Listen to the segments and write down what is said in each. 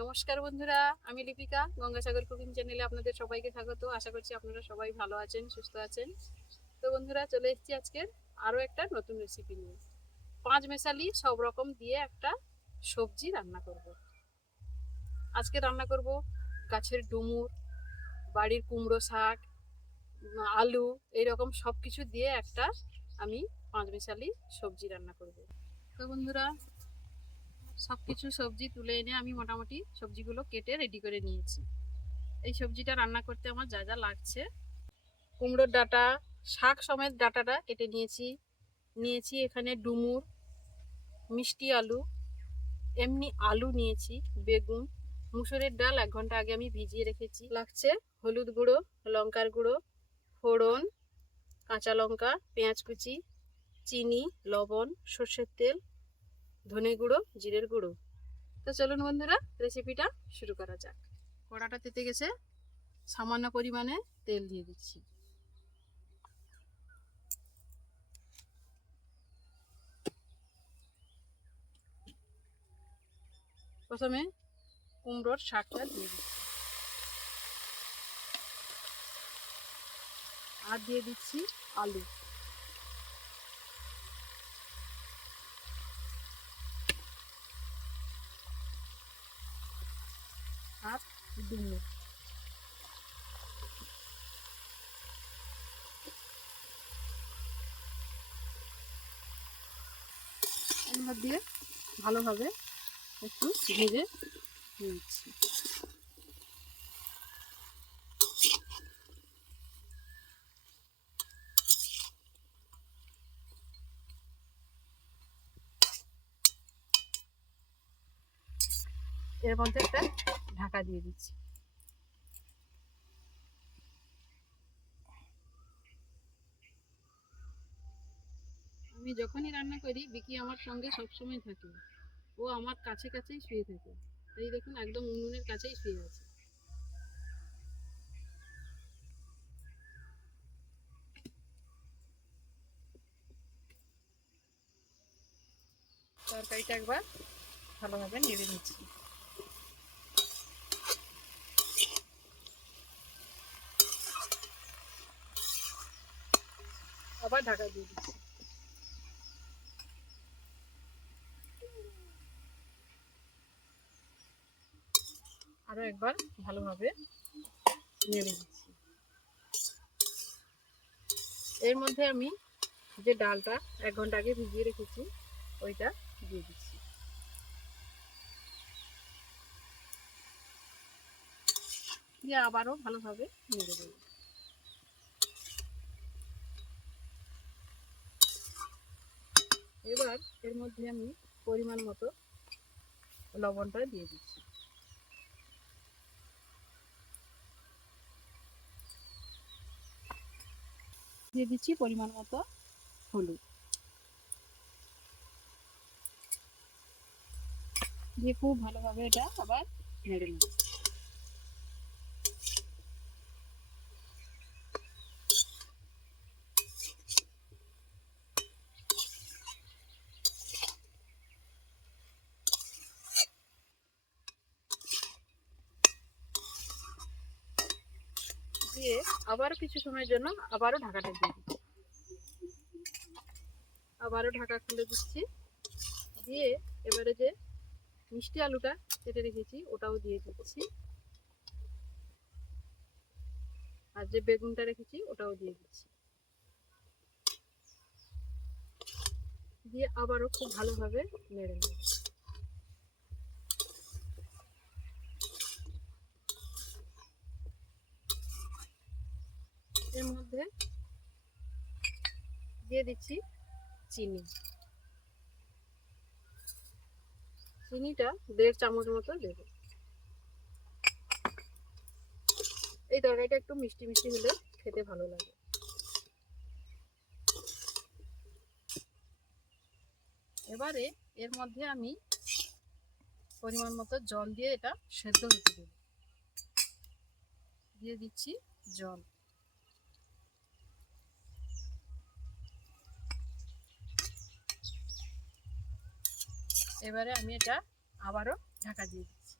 নমস্কার বন্ধুরা, আমি লিপিকা, গঙ্গাসাগর কুকিং চ্যানেলে আপনাদের সবাইকে স্বাগত আশা করছি আপনারা সবাই ভালো আছেন, সুস্থ আছেন তো বন্ধুরা, চলে এসেছি আজকের আরও একটা নতুন রেসিপি নিয়ে পাঁচ মেশালি সব রকম দিয়ে একটা সবজি রান্না করব। আজকে রান্না করব গাছের ডুমুর, বাড়ির কুমড়ো শাক, আলু, এইরকম সব কিছু দিয়ে একটা আমি পাঁচ মেশালি সবজি রান্না করব। তো বন্ধুরা সব কিছু সবজি তুলে এনে আমি মোটামুটি সবজিগুলো কেটে রেডি করে নিয়েছি। এই সবজিটা রান্না করতে আমার যা যা লাগছে। কুমড়োর ডাটা, শাক সমেত ডাটাটা কেটে নিয়েছি। নিয়েছি এখানে ডুমুর, মিষ্টি আলু, এমনি আলু নিয়েছি, বেগুন, মুসুরের ডাল এক ঘণ্টা আগে আমি ভিজিয়ে রেখেছি। লাগছে হলুদ গুঁড়ো, লঙ্কার গুঁড়ো, ফোড়ন, কাঁচা লঙ্কা, পেঁয়াজ কুচি, চিনি, লবণ, সর্ষের তেল ধনে গুঁড়ো, জিরের গুঁড়ো। তো চলুন বন্ধুরা রেসিপিটা শুরু করা যাক। কড়াটা তেতে গেছে, সামান্য পরিমাণে তেল দিয়ে দিচ্ছি। প্রথমে কুমড়োর শাকটা দিয়ে দিচ্ছি। আর দিয়ে দিচ্ছি আলু। আর ডুমুর এগুলো দিয়ে ভালোভাবে একটু ভেজে এর মধ্যে একটা ঢাকা দিয়ে দিচ্ছি। আমি যখনই রান্না করি, বিকি আমার সঙ্গে সবসময় থাকে। ও আমার কাছে কাছেই শুয়ে থাকে। এই দেখুন, একদম উনুনের কাছেই শুয়ে আছে। তরকারিটা একবার ভালোভাবে নেড়ে নিচ্ছি। আবার ঢাকা দিয়ে দিচ্ছি। আরও একবার ভালোভাবে নেড়ে দিচ্ছি। এর মধ্যে আমি যে ডালটা এক ঘণ্টা আগে ভিজিয়ে রেখেছি, ওইটা দিয়ে দিচ্ছি। দিয়ে আবারও ভালোভাবে নেড়ে দেবো এবার এর মধ্যে আমি পরিমাণ মতো লবণটা দিয়ে দিচ্ছি। দিয়ে দিচ্ছি পরিমাণ মতো হলুদ। দিয়ে খুব ভালোভাবে এটা আবার নেড়ে নেব দিয়ে আবারও কিছু সময়ের জন্য আবারও ঢাকাটা দিয়ে দিচ্ছি। আবারও ঢাকা খুলে দিচ্ছি। দিয়ে এবারে যে মিষ্টি আলুটা কেটে রেখেছি, ওটাও দিয়ে দিচ্ছি। আর যে বেগুনটা রেখেছি, ওটাও দিয়ে দিচ্ছি। দিয়ে আবারও খুব ভালোভাবে নেড়ে নেব। এর মধ্যে দিয়ে দিচ্ছি চিনি। চিনিটা দেড় চামচ মতো দেব। এই তরকারিটা একটু মিষ্টি মিষ্টি হলে খেতে ভালো লাগে। এবারে এর মধ্যে আমি পরিমাণ মতো জল দিয়ে এটা সেদ্ধ হতে দেব। দিয়ে দিচ্ছি জল। এবারে আমি এটা আবারও ঢাকা দিয়ে দিচ্ছি।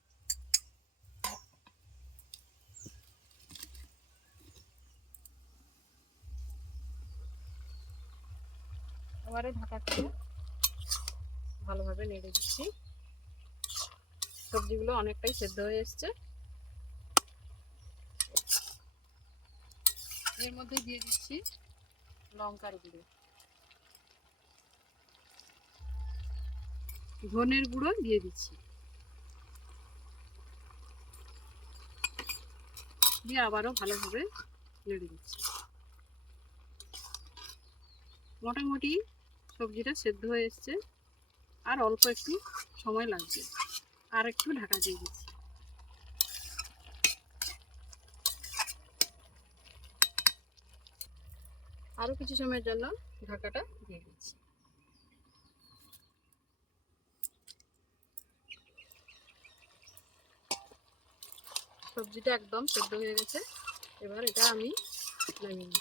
আবারও ঢাকা দিয়ে ভালোভাবে নেড়ে দিচ্ছি। সবজিগুলো অনেকটাই সেদ্ধ হয়ে এসছে। এর মধ্যে দিয়ে দিচ্ছি লঙ্কার গুঁড়ো। ধনের গুঁড়ো দিয়ে দিচ্ছি। দিয়ে আবারও ভালোভাবে নেড়ে দিচ্ছি। মোটামুটি সবজিটা সেদ্ধ হয়ে এসছে। আর অল্প একটু সময় লাগবে। আর একটু ঢাকা দিয়ে দিচ্ছি। আরও কিছু সময়ের জন্য ঢাকাটা দিয়ে দিচ্ছি। সবজিটা একদম সেদ্ধ হয়ে গেছে। এবার এটা আমি নামিয়ে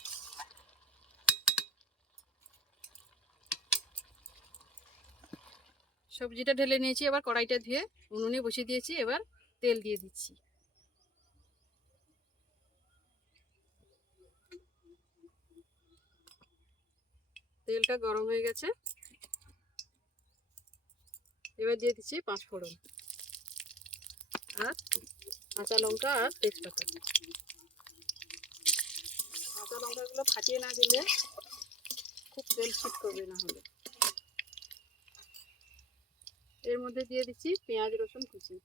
সবজিটা ঢেলে নিয়েছি, এবার কড়াইটা ধুয়ে উনুনে বসিয়ে দিয়েছি, এবার তেল দিয়ে দিচ্ছি। তেলটা গরম হয়ে গেছে। এবার দিয়ে দিচ্ছি পাঁচ ফোড়ন আর কাঁচা লঙ্কা আর তেজপাতা। কাঁচা লঙ্কাগুলো ফাটিয়ে না দিলে খুব তেল ছিট করবে না হলে। এর মধ্যে দিয়ে দিচ্ছি পেঁয়াজ, রসুন, কুচি।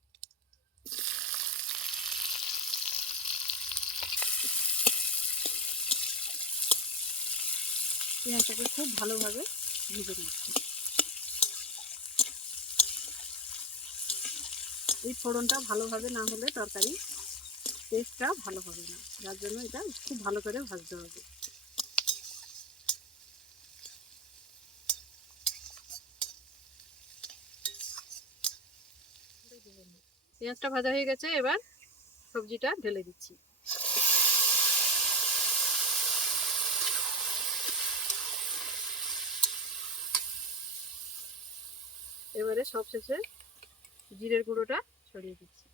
পেঁয়াজটাকে খুব ভালোভাবে ভেজে নিচ্ছি। এই ফোড়নটা ভালোভাবে না হলে তরকারি টেস্টটা ভালো হবে না। যার জন্য এটা খুব ভালো করে ভাজতে হবে। পেঁয়াজটা ভাজা হয়ে গেছে, এবার সবজিটা ঢেলে দিচ্ছি। এবারে সবশেষে জিরের গুঁড়োটা ছড়িয়ে দিচ্ছি।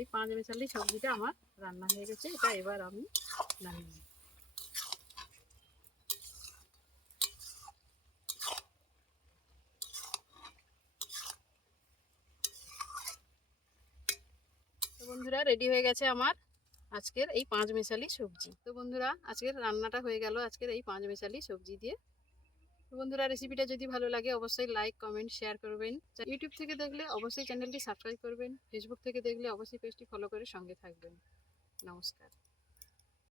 এই পাঁচ মেশালি সবজিটা আমার রান্না হয়ে গেছে, এটা এবার আমি নামিয়ে নেব। বন্ধুরা রেডি হয়ে গেছে আমার আজকের এই পাঁচ মেশালি সবজি। তো বন্ধুরা, আজকের রান্নাটা হয়ে গেল আজকের এই পাঁচ মেশালি সবজি দিয়ে। তো বন্ধুরা রেসিপিটা যদি ভালো লাগে অবশ্যই লাইক কমেন্ট শেয়ার করবেন। ইউটিউব থেকে দেখলে অবশ্যই চ্যানেলটি সাবস্ক্রাইব করবেন। ফেসবুক থেকে দেখলে অবশ্যই পেজটি ফলো করে সঙ্গে থাকবেন। নমস্কার।